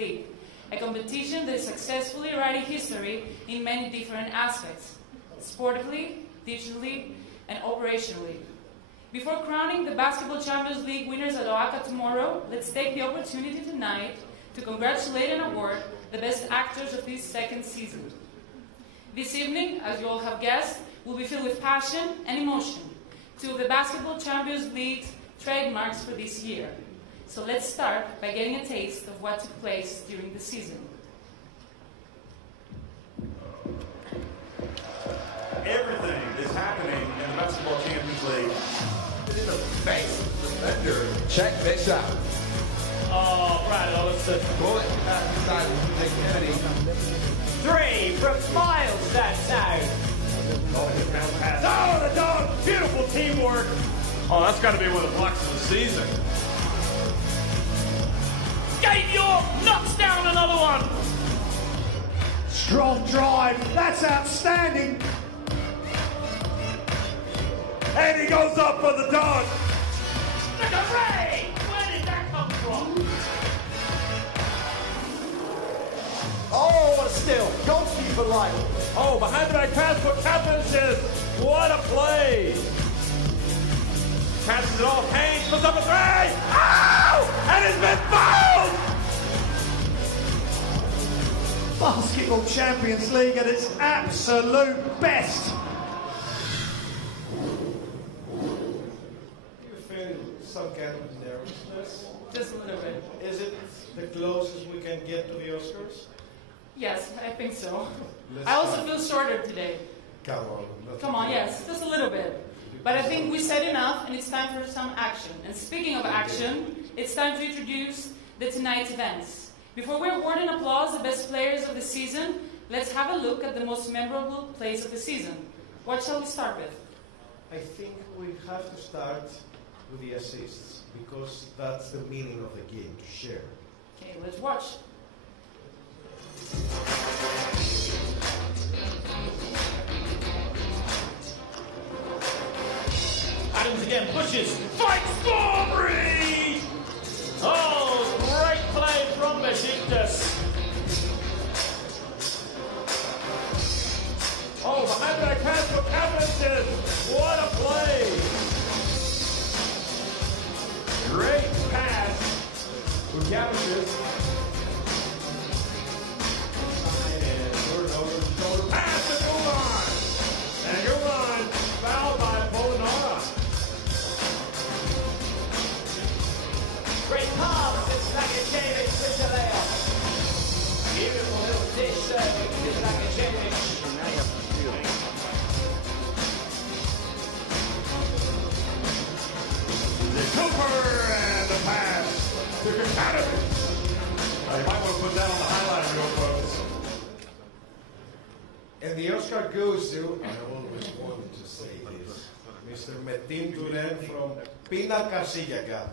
League, a competition that is successfully writing history in many different aspects, sportively, digitally, and operationally. Before crowning the Basketball Champions League winners at OAKA tomorrow, let's take the opportunity tonight to congratulate and award the best actors of this second season. This evening, as you all have guessed, will be filled with passion and emotion, two of the Basketball Champions League's trademarks for this year. So let's start by getting a taste of what took place during the season. Everything is happening in the Basketball Champions League. In the face of the defender. Check this out. Oh, Brad Ellison. Bullet pass inside Nick Kennedy. Three from Miles, that's out. Oh, the dog! Beautiful teamwork. Oh, that's got to be one of the blocks of the season. Gabe York knocks down another one. Strong drive, that's outstanding. And he goes up for the dunk. Look at Ray! Where did that come from? Oh, what a steal. Goalkeeper light. Oh, behind the back pass for Cavendish. What a play. Passes it off. Haynes puts up a three. Oh! And it's been fouled. Basketball Champions League at its absolute best. You feel some kind of nervousness? Just a little bit. Is it the closest we can get to the Oscars? Yes, I think so. Let's I also try. feel shorter today. Come on. not Come on, too yes, just a little bit. But I think we said enough, and it's time for some action. And speaking of action, it's time to introduce the tonight's events. Before we award and applause the best players of the season, let's have a look at the most memorable plays of the season. What shall we start with? I think we have to start with the assists because that's the meaning of the game, to share. Okay, let's watch. Adams again pushes, fights Forbury! Oh, great play from Besiktas. Oh, behind the back pass for Cavendish. What a play. Great pass for Cavendish. And turnover, shoulder pass to Guman. And Guman fouled by Polonara. Great pass, it's Lagajevic with the layup. Beautiful little dish there, it's Lagajevic. Cooper and the pass to Kakanovich. You might want to put that on the highlight reel, folks. And the Oscar goes to, I always wanted to say this, Mr. Metin Duren from Pinar Karsillaga.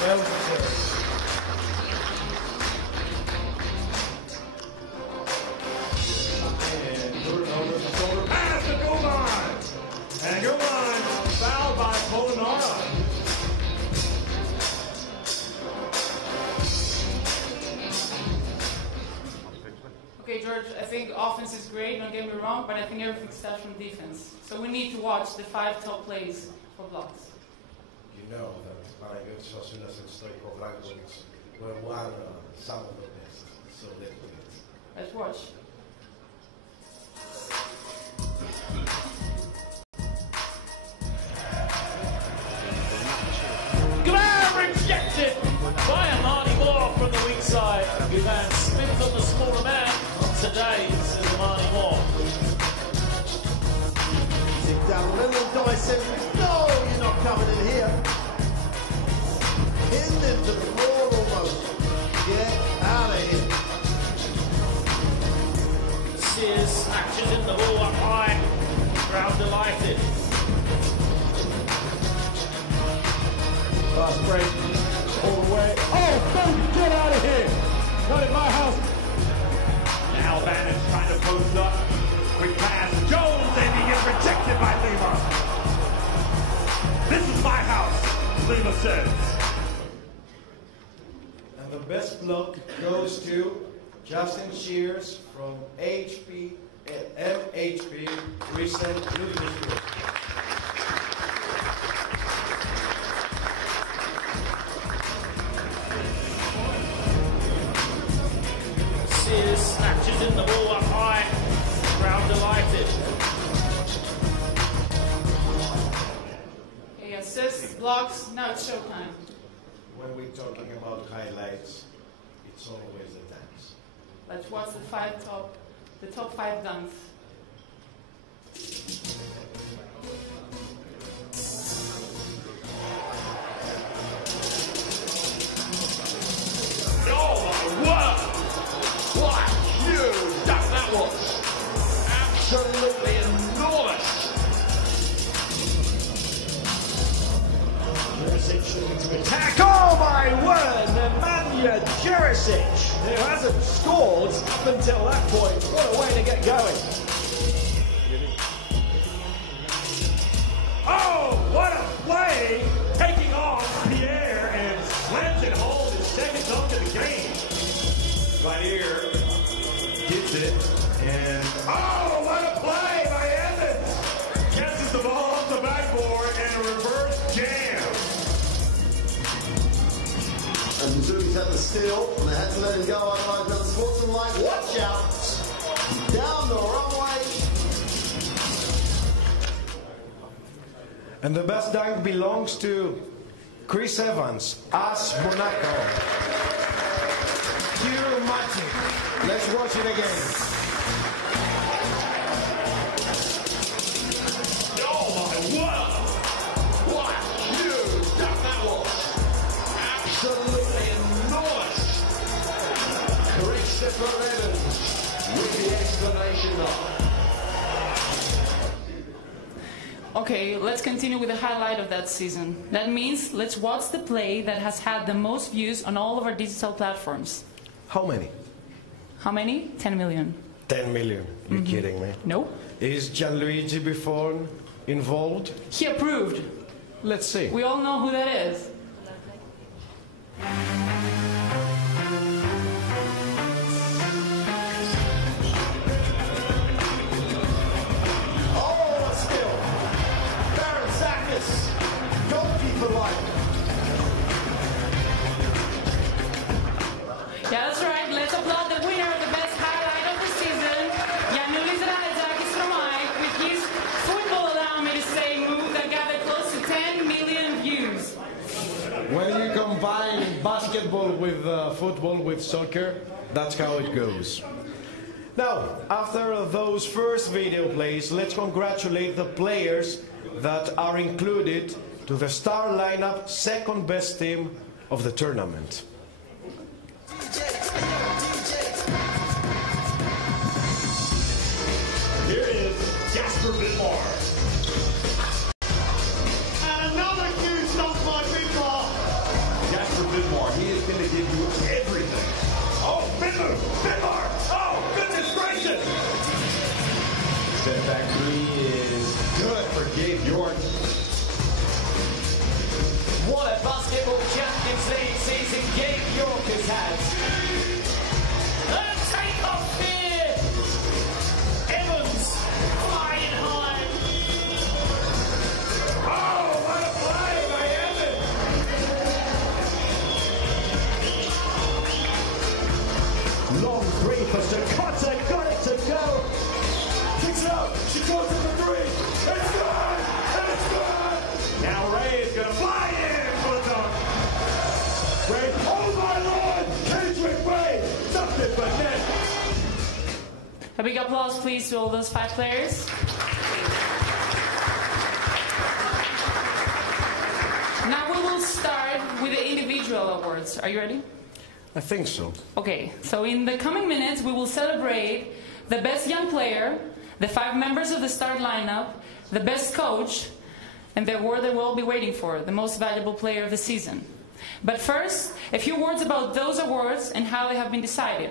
Well deserved. And turnover, shoulder pass to Guman. And Guman fouled by Polonara. Okay, George, I think offense is great, don't get me wrong, but I think everything starts from defense. So we need to watch the 5 top plays for blocks. You know that Panayotis Asunas and Stoikov Rankovic were some of the best. So let's do it. Let's watch. Glad rejected by Amani Moore from the weak side. Guman spins on the smaller man. Today, says Amani Moore. Sit down, little Dyson. No, you're not coming in here. Pinned him to the floor almost. Get out of here. Sears actions in the ball up high. Crowd delighted. Fast break all the way. Oh, don't get out of here. Not in my house. Now Bannon trying to post up. Quick pass. Jones, and he gets rejected by Lima. This is my house, Lima says. And the best block goes to Justin Shears from MHP Recent Ludwigsburg. Sears snatches in the ball up high. Crowd delighted. Okay, assists, blocks, now it's showtime. When we're talking about highlights, it's always the dance. Let's watch the top 5 dunks. Oh my word! What a huge dunk that was! Absolutely enormous! Jurisic looking to attack. Oh my word! Nemanja Jurisic, who hasn't scored up until that point. What a way to get going. Oh, what a play! Taking off Pierre and slams it home, his second dunk of the game. Vanier gets it, and oh, what a play by Evans! Catches the ball off the backboard and a reverse jam. And Missouri's had the steal, and they had to let him go. Otherwise, the sportsman like, watch out! Down the wrong way. And the best dunk belongs to Chris Evans, AS Monaco. Pure magic. Let's watch it again. Oh my word! What a huge dunk that was! Absolutely enormous! Christopher Evans with the explanation mark. Okay, let's continue with the highlight of that season. That means let's watch the play that has had the most views on all of our digital platforms. How many? How many? 10 million. 10 million. You're kidding me. No? Is Gianluigi Buffon involved? He approved. Let's see. We all know who that is. Oh, a steal. Baron Sakis, goalkeeper like. Yeah, that's right. Let's applaud the winner of the best highlight of the season, Gianluigi Radetskis from Ike, with his football, allow me to say, move that gathered close to 10 million views. When you combine basketball with football, with soccer, that's how it goes. Now, after those first video plays, let's congratulate the players that are included to the star lineup, second best team of the tournament. Here is Jasper Vidmar. And another huge dunk by Vidmar. Jasper Vidmar, he is going to give you everything. Oh, Vidmar! Oh, goodness gracious! Step back three is good for Gabe York. What a basketball Champions League season Gabe York has had. And take off here. Evans flying high. Oh, what a play by Evans! Long three for Sakata, got it to go. Kicks it up, she goes to the three. It's good, and it's good. Now Ray is going to fly in for the dunk. Ray, oh my Lord, Kendrick Ray, dunked it, but net. A big applause, please, to all those 5 players. Now we will start with the individual awards. Are you ready? I think so. Okay, so in the coming minutes, we will celebrate the best young player, the 5 members of the start lineup, the best coach, and the award that we'll all be waiting for, the most valuable player of the season. But first, a few words about those awards and how they have been decided.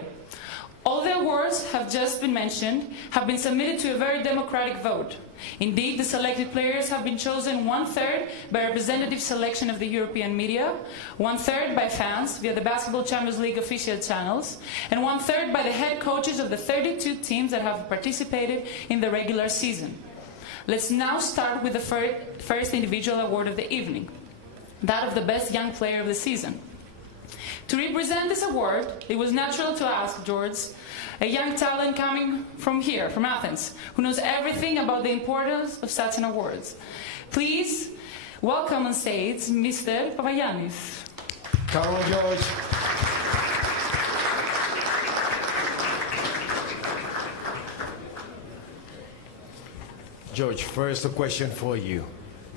All the awards have just been mentioned have been submitted to a very democratic vote. Indeed, the selected players have been chosen 1/3 by representative selection of the European media, 1/3 by fans via the Basketball Champions League official channels, and 1/3 by the head coaches of the 32 teams that have participated in the regular season. Let's now start with the first individual award of the evening, that of the best young player of the season. To represent this award, it was natural to ask George, a young talent coming from here, from Athens, who knows everything about the importance of such an award. Please welcome on stage Mr. Papagiannis. Come on, George. George, first a question for you.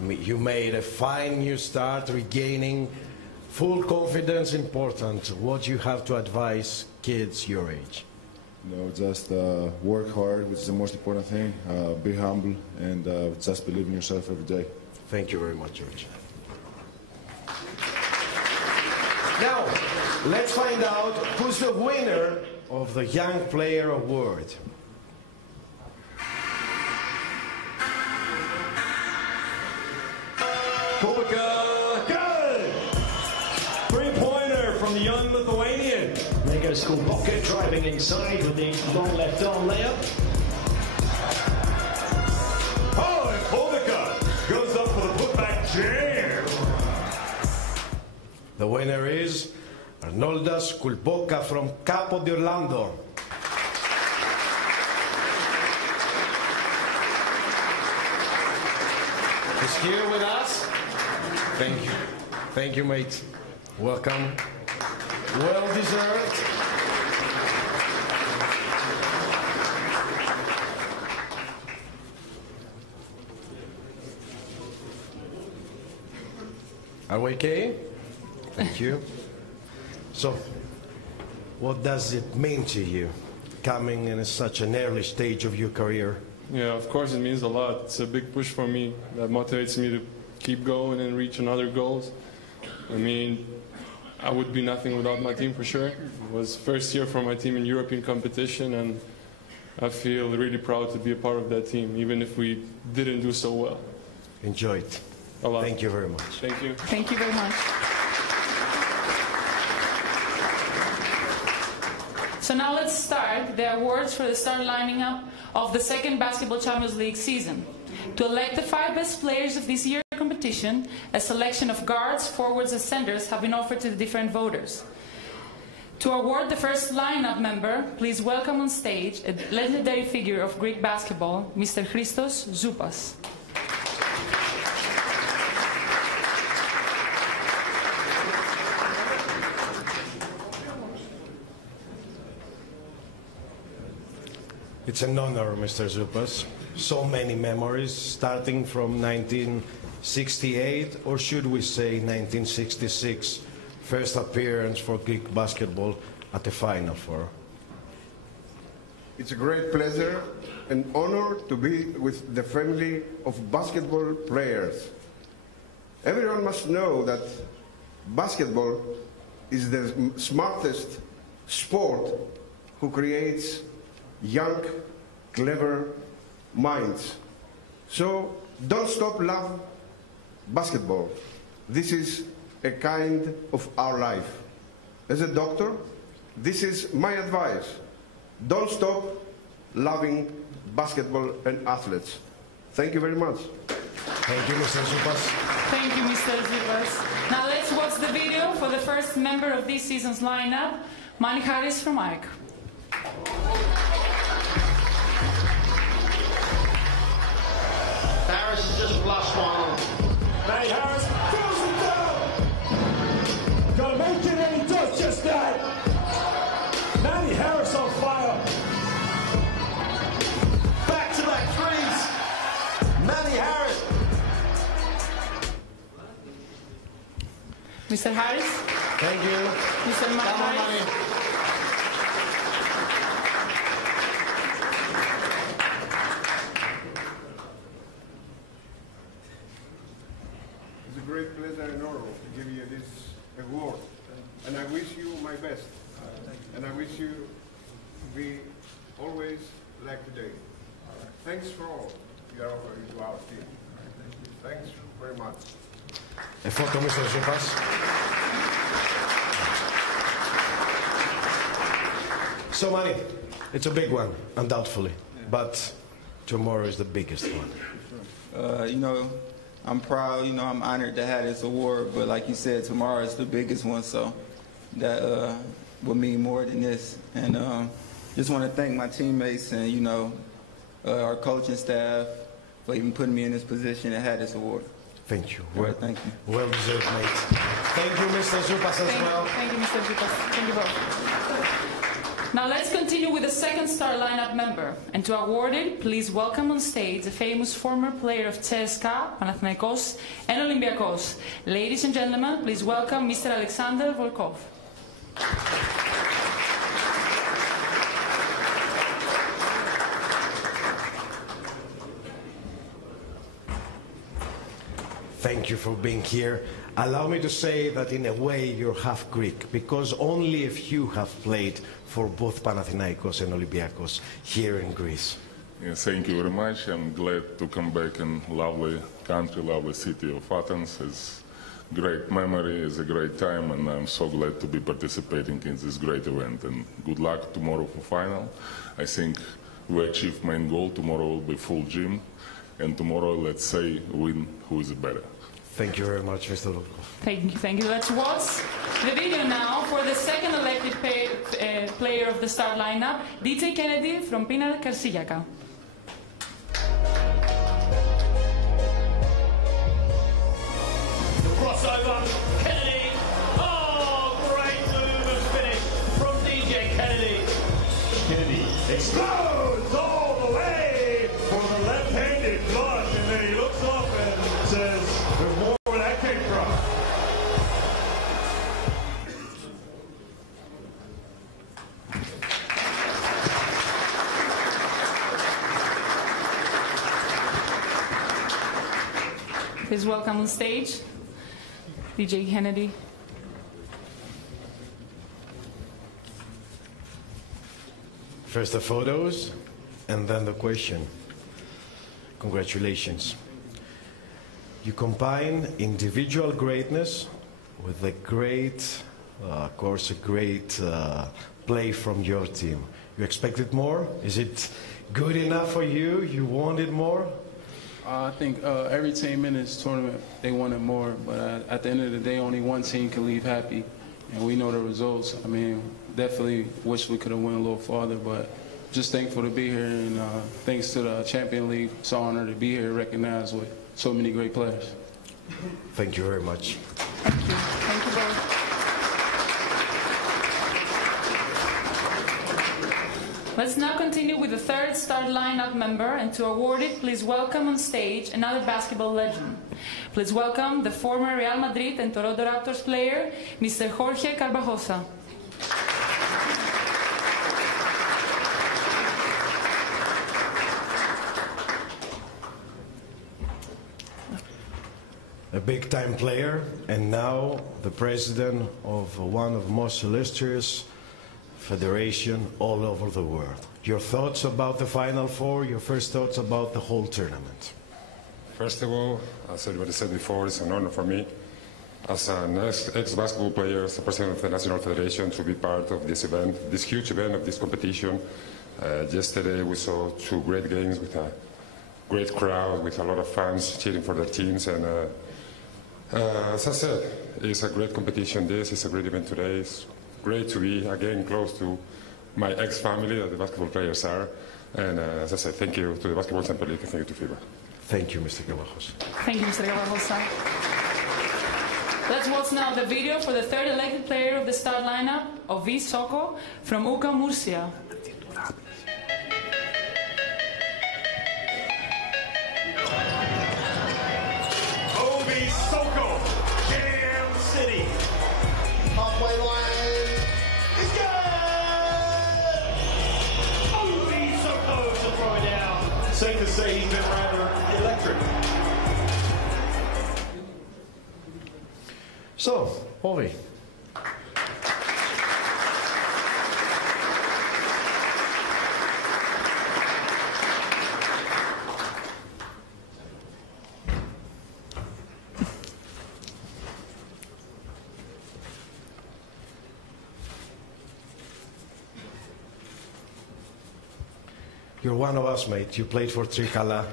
You made a fine new start, regaining full confidence, important. What do you have to advise kids your age? No, just work hard, which is the most important thing. Be humble and just believe in yourself every day. Thank you very much, George. Now, let's find out who's the winner of the Young Player Award. Kubika, good! Three-pointer from the young Lithuanian. There goes Kulboka driving inside with the long left arm layup. Oh, and Kubika goes up for the putback jam. The winner is Arnoldas Kulboka from Capo di Orlando. He's here with us. Thank you. Thank you, mate. Welcome. Well deserved. Are we okay? Thank you. So, what does it mean to you, coming in such an early stage of your career? Yeah, of course it means a lot. It's a big push for me that motivates me to keep going and reach another goals. I mean, I would be nothing without my team for sure. It was first year for my team in European competition, and I feel really proud to be a part of that team, even if we didn't do so well. Enjoy it. A lot. Thank you very much. Thank you. Thank you very much. So now let's start the awards for the start lining up of the second Basketball Champions League season. To elect the 5 best players of this year's competition, a selection of guards, forwards, and centers have been offered to the different voters. To award the first lineup member, please welcome on stage a legendary figure of Greek basketball, Mr. Christos Zoupas. It's an honor, Mr. Zoupas. So many memories, starting from 1968, or should we say 1966, first appearance for Greek basketball at the Final Four. It's a great pleasure and honor to be with the family of basketball players. Everyone must know that basketball is the smartest sport who creates young, clever minds. So don't stop love basketball. This is a kind of our life. As a doctor, this is my advice. Don't stop loving basketball and athletes. Thank you very much. Thank you, Mr. Zoupas. Thank you, Mr. Zoupas. Now let's watch the video for the first member of this season's lineup, Manny Harris from AEK. Harris is just plus one. Manny Harris throws it down. Gonna make it, and he does just that. Manny Harris on fire. Back-to-back threes. Manny Harris. Mr. Harris. Thank you. Mr. Harris. It's a great pleasure and honor to give you this award. And I wish you my best. And I wish you to be always like today. Thanks for all. we are offering to our team. Thanks very much. A photo, Mr. Zupas. So, Manny, it's a big one, undoubtedly, but tomorrow is the biggest one. You know, I'm proud, you know, I'm honored to have this award, but like you said, tomorrow is the biggest one, so that will mean more than this. And just want to thank my teammates and, you know, our coaching staff for even putting me in this position and have this award. Thank you. Well, thank you. Well deserved, mate. Thank you, Mr. Zupas, as well. Thank you, Mr. Zupas. Thank you both. Now let's continue with the second star lineup member. And to award it, please welcome on stage the famous former player of CSKA, Panathinaikos, and Olympiakos. Ladies and gentlemen, please welcome Mr. Alexander Volkov. Thank you for being here. Allow me to say that in a way you're half Greek, because only a few have played for both Panathinaikos and Olympiakos here in Greece. Yes, thank you very much. I'm glad to come back in lovely country, lovely city of Athens. It's great memory, it's a great time, and I'm so glad to be participating in this great event. And good luck tomorrow for final. I think we achieved main goal. Tomorrow will be full gym, and tomorrow, let's say, win who is better. Thank you very much, Mr. Volkov. Thank you, thank you. Let's watch the video now for the second elected player of the start lineup, DJ Kennedy from Pina Karsiyaka. Crossover, Kennedy. Oh, great move and finish from DJ Kennedy. Kennedy explodes all the way for the left-handed flush, and then he looks up and says, "There's more where that came from." Please welcome on stage DJ Kennedy. First the photos, and then the question. Congratulations. You combine individual greatness with a great, of course, a great play from your team. You expected more? Is it good enough for you? You wanted more? I think every team in this tournament, they wanted more, but at the end of the day, only one team can leave happy, and we know the results. I mean, definitely wish we could have went a little farther, but just thankful to be here, and thanks to the Champion League, it's an honor to be here, recognized with so many great players. Thank you very much. Thank you. Thank you both. Let's now continue with the third start lineup member, and to award it, please welcome on stage another basketball legend. Please welcome the former Real Madrid and Toronto Raptors player, Mr. Jorge Carbajosa. A big-time player, and now the president of one of the most illustrious federation all over the world. Your thoughts about the Final Four, your first thoughts about the whole tournament? First of all, as everybody said before, it's an honor for me as an ex-basketball player, as the president of the National Federation, to be part of this event, this huge event of this competition. Yesterday we saw two great games with a great crowd, with a lot of fans cheering for their teams, and as I said, it's a great competition. This is a great event today. It's great to be again close to my ex-family that the basketball players are. And as I said, thank you to the Basketball Champions League, thank you to FIBA. Thank you, Mr. Carbajosa. Thank you, Mr. Carbajosa. Let's watch now the video for the third elected player of the start lineup, Ovi Soko from UCA Murcia. Ovi Soko, Jam City. Halfway line. He's good! Ovi Soko to throw it down. Safe to say he's been rather electric. So, Ovi. You're one of us, mate. You played for Trikala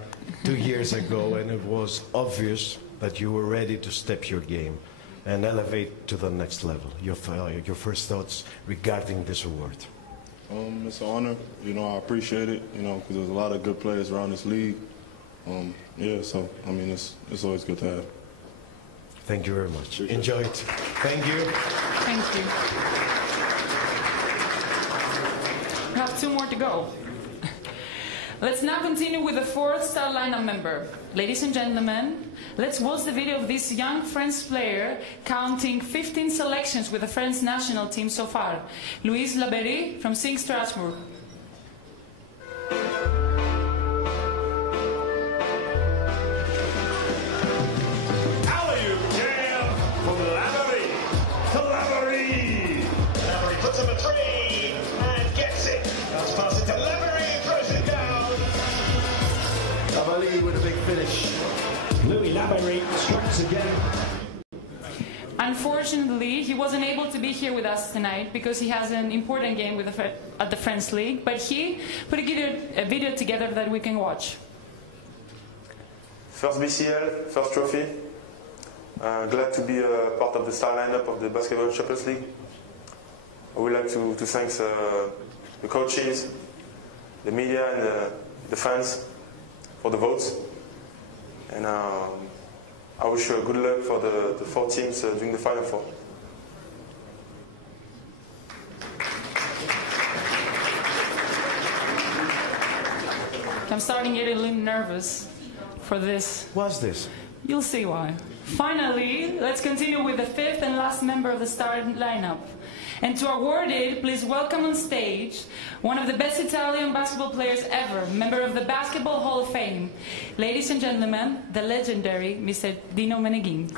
2 years ago, and it was obvious that you were ready to step your game and elevate to the next level. Your first thoughts regarding this award? It's an honor. I appreciate it, because there's a lot of good players around this league. So, it's always good to have. Thank you very much. Enjoy it. Thank you. Thank you. We have 2 more to go. Let's now continue with the 4th star lineup member. Ladies and gentlemen, let's watch the video of this young French player counting 15 selections with the French national team so far. Louis Laberie from Sing Strasbourg. Alley-oop jam from Laberie to Laberie. Laberie puts up a 3 and gets it. Let's pass it to Laberie, throws it down. Laberie with a big finish. Louis Laberie strikes again. Unfortunately, he wasn't able to be here with us tonight because he has an important game with at the French League, but he put a video together that we can watch. First BCL, first trophy. Glad to be a part of the star lineup of the Basketball Champions League. I would like to thank the coaches, the media, and the fans for the votes. And I wish you good luck for the 4 teams during the Final Four. I'm starting to get a little nervous for this. What's this? You'll see why. Finally, let's continue with the 5th and last member of the star lineup. And to award it, please welcome on stage one of the best Italian basketball players ever, member of the Basketball Hall of Fame. Ladies and gentlemen, the legendary Mr. Dino Meneghin.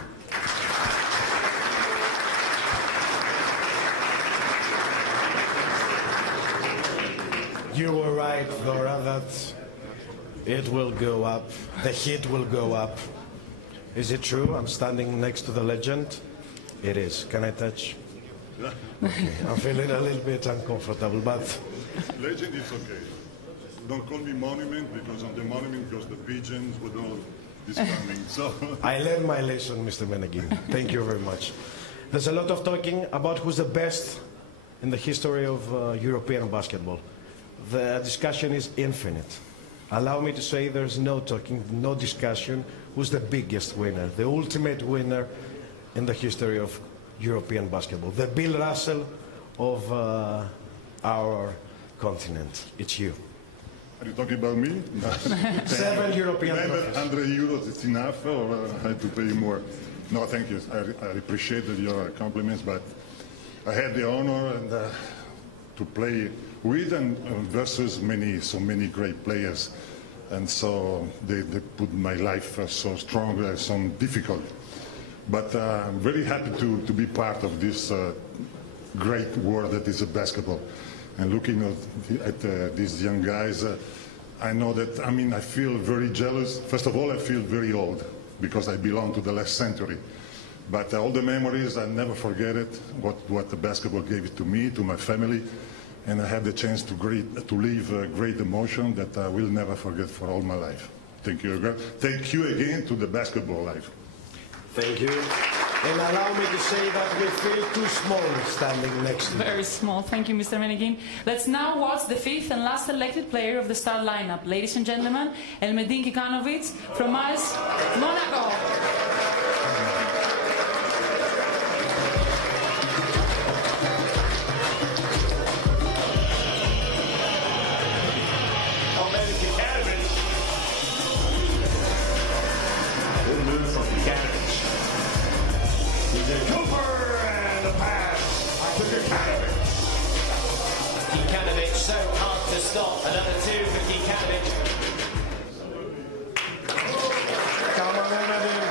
You were right, Laura, that it will go up. The heat will go up. Is it true? I'm standing next to the legend. It is. Can I touch? Okay. I'm feeling a little bit uncomfortable, but... Legend is okay. Don't call me monument, because on the monument goes the pigeons with all this coming. So I learned my lesson, Mr. Meneghin. Thank you very much. There's a lot of talking about who's the best in the history of European basketball. The discussion is infinite. Allow me to say there's no talking, no discussion. Who's the biggest winner, the ultimate winner in the history of European basketball? The Bill Russell of our continent. It's you. Are you talking about me? 7 European trophies. 100 euros, it's enough, or I have to pay more? No, thank you. I appreciated your compliments, but I had the honor and, to play with and versus so many great players. And so they put my life so strong, so difficult. But I'm very happy to be part of this great world that is basketball. And looking at these young guys, I know that, I feel very jealous. First of all, I feel very old because I belong to the last century. But all the memories, I never forget it, what the basketball gave it to me, to my family. And I had the chance to live a great emotion that I will never forget for all my life. Thank you again. Thank you again to the basketball life. Thank you. And allow me to say that we feel too small standing next to you. Very small. Thank you, Mr. Meneghin. Let's now watch the 5th and last selected player of the star lineup. Ladies and gentlemen, Elmedin Kikanovic from AS Monaco. Kikanovic, so hard to stop. Another 2 for Kikanovic. Come on, Elmedin.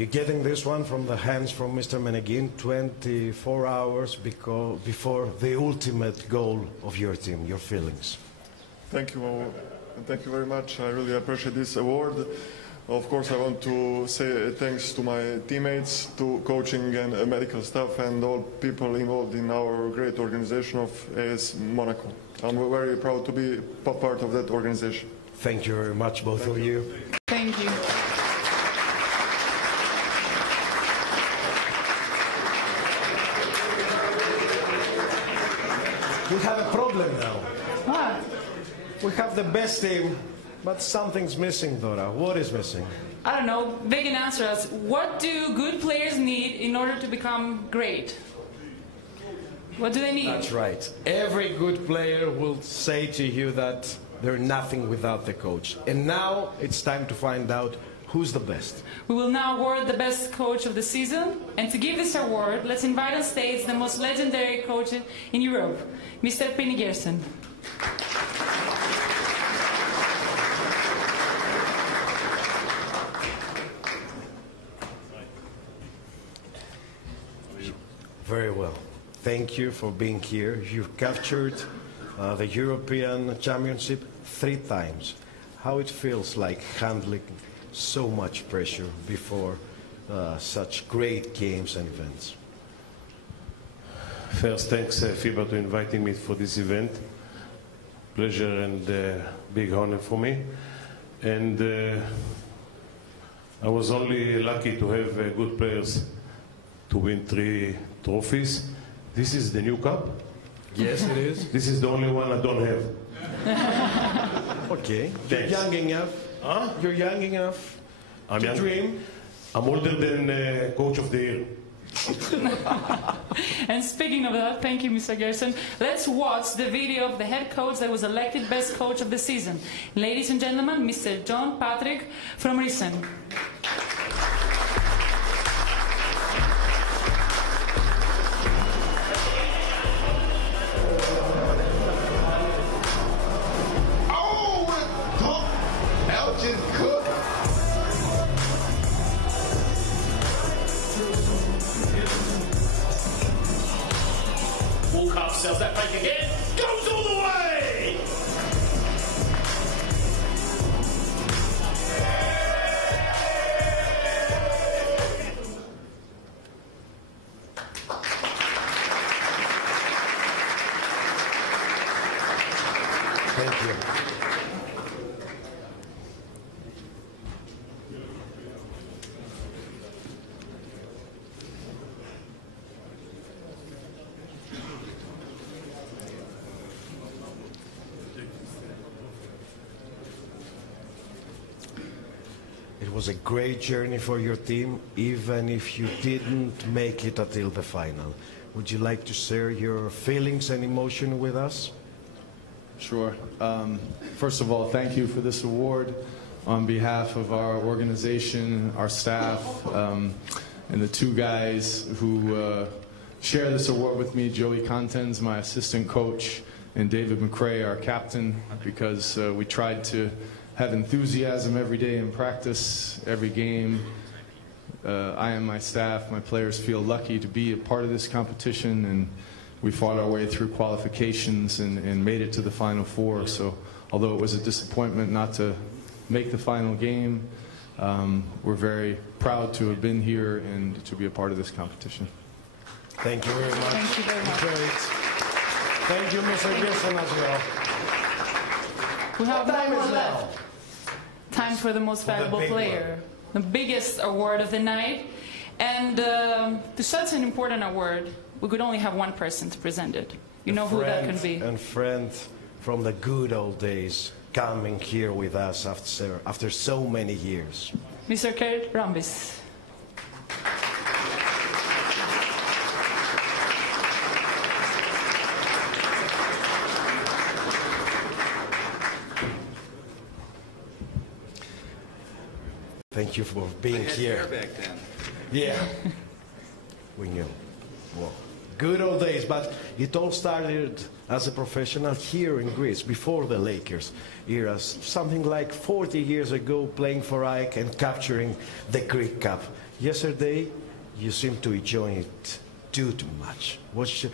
You're getting this one from the hands from Mr. Meneghin 24 hours before the ultimate goal of your team. Your feelings? Thank you, and thank you very much. I really appreciate this award. Of course, I want to say thanks to my teammates, to coaching and medical staff, and all people involved in our great organization of AS Monaco. I'm very proud to be part of that organization. Thank you very much, both of you. Thank you. We have a problem now. What? We have the best team, but something's missing, Dora. What is missing? I don't know. They can answer us. What do good players need in order to become great? What do they need? That's right. Every good player will say to you that they're nothing without the coach. And now it's time to find out who's the best. We will now award the best coach of the season. And to give this award, let's invite on stage the most legendary coach in Europe, Mr. Penny Gerson. Very well. Thank you for being here. You've captured the European Championship 3 times. How it feels like handling so much pressure before such great games and events? First, thanks FIBA to inviting me for this event. Pleasure and big honor for me. And I was only lucky to have good players to win 3 trophies. This is the new cup. Yes, it is. This is the only one I don't have. Okay. You're young enough. Huh? You're young enough to dream. I'm older than Coach of the Year. And speaking of that, thank you, Mr. Gerson. Let's watch the video of the head coach that was elected best coach of the season. Ladies and gentlemen, Mr. John Patrick from Riesen. Walkup sells that fake again. Goes all the way! Thank you. It was a great journey for your team, even if you didn't make it until the final. Would you like to share your feelings and emotion with us? Sure. First of all, thank you for this award on behalf of our organization, our staff, and the 2 guys who share this award with me, Joey Contens, my assistant coach, and David McRae, our captain, because we tried to have enthusiasm every day in practice, every game. I and my staff, my players feel lucky to be a part of this competition, and we fought our way through qualifications and made it to the Final 4. So although it was a disappointment not to make the final game, we're very proud to have been here and to be a part of this competition. Thank you very much. Thank you very much. Great. Thank you, Mr. Gerson, as well. We have What time no is more now? left. Time for the most For the valuable big player. The biggest award of the night. And to such an important award, we could only have one person to present it. You know who that can be. And friend from the good old days coming here with us after so many years. Mr. Kurt Rambis. Thank you for being here. Back then. Yeah, we knew. Well, good old days, but it all started as a professional here in Greece, before the Lakers era, something like 40 years ago, playing for AEK and capturing the Greek Cup. Yesterday, you seemed to enjoy it too much. What's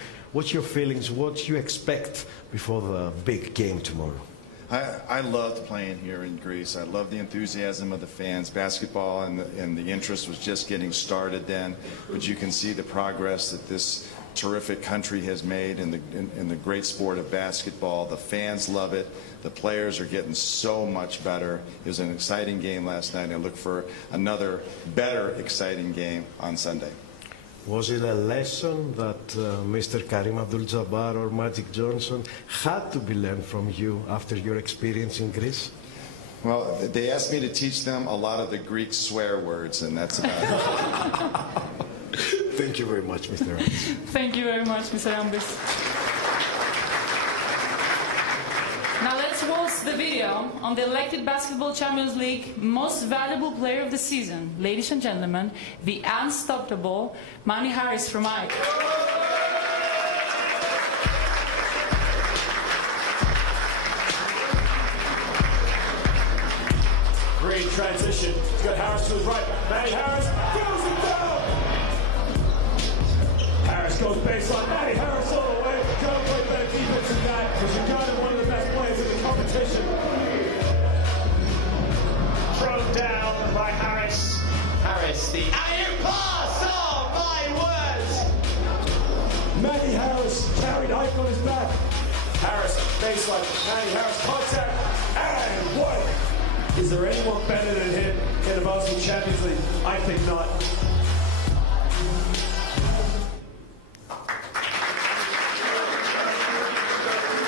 your feelings? What you expect before the big game tomorrow? I loved playing here in Greece. I love the enthusiasm of the fans. Basketball and the interest was just getting started then, but you can see the progress that this terrific country has made in the great sport of basketball. The fans love it. The players are getting so much better. It was an exciting game last night. I look for another better exciting game on Sunday. Was it a lesson that Mr. Karim Abdul-Jabbar or Magic Johnson had to be learned from you after your experience in Greece? Well, they asked me to teach them a lot of the Greek swear words, and that's about it. Thank you very much, Mr. Ambis. Thank you very much, Mr. Ambis. Now let's watch the video on the elected Basketball Champions League Most Valuable Player of the Season. Ladies and gentlemen, the unstoppable Manny Harris from Ike. Great transition. He's got Harris to his right. Manny Harris throws it down. Harris goes baseline. Manny Harris all the way. Got to play better defense than that because you got him one of the best players in the competition. Thrown down by Harris. Harris, the iron pass. Oh my word! Manny Harris carried Ike on his back. Harris baseline. Manny Harris contact and one. Is there anyone better than him in the Basketball Champions League? I think not.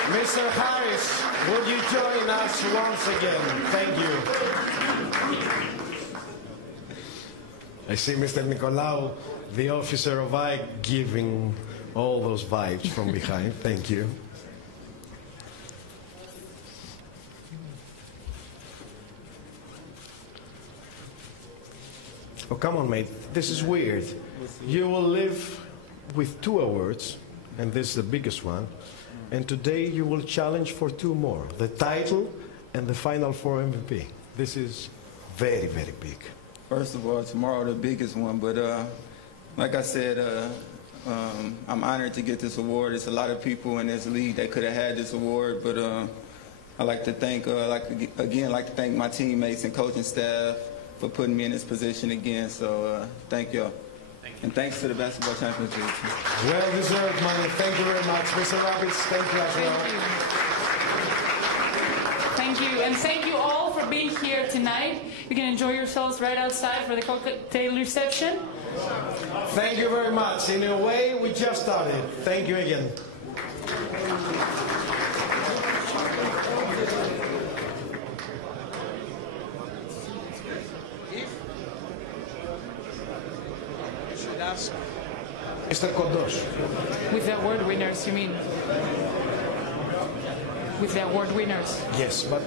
Mr. Harris, would you join us once again? Thank you. I see Mr. Nicolaou, the officer of Ike, giving all those vibes from behind. Thank you. Oh, come on, mate. This is weird. You will live with 2 awards, and this is the biggest one. And today you will challenge for 2 more, the title and the Final Four MVP. This is very, very big. First of all, tomorrow the biggest one, but like I said, I'm honored to get this award. There's a lot of people in this league that could have had this award, but I like to thank, like to thank my teammates and coaching staff for putting me in this position again. So thank y'all. And thanks to the Basketball Champions League. Well deserved, Manny. Thank you very much. Mr. Robbins, thank you as well. Thank you. And thank you all for being here tonight. You can enjoy yourselves right outside for the cocktail reception. Thank you very much. In a way, we just started. Thank you again. Mr. Kondos. With the award winners, you mean? With the award winners. Yes, but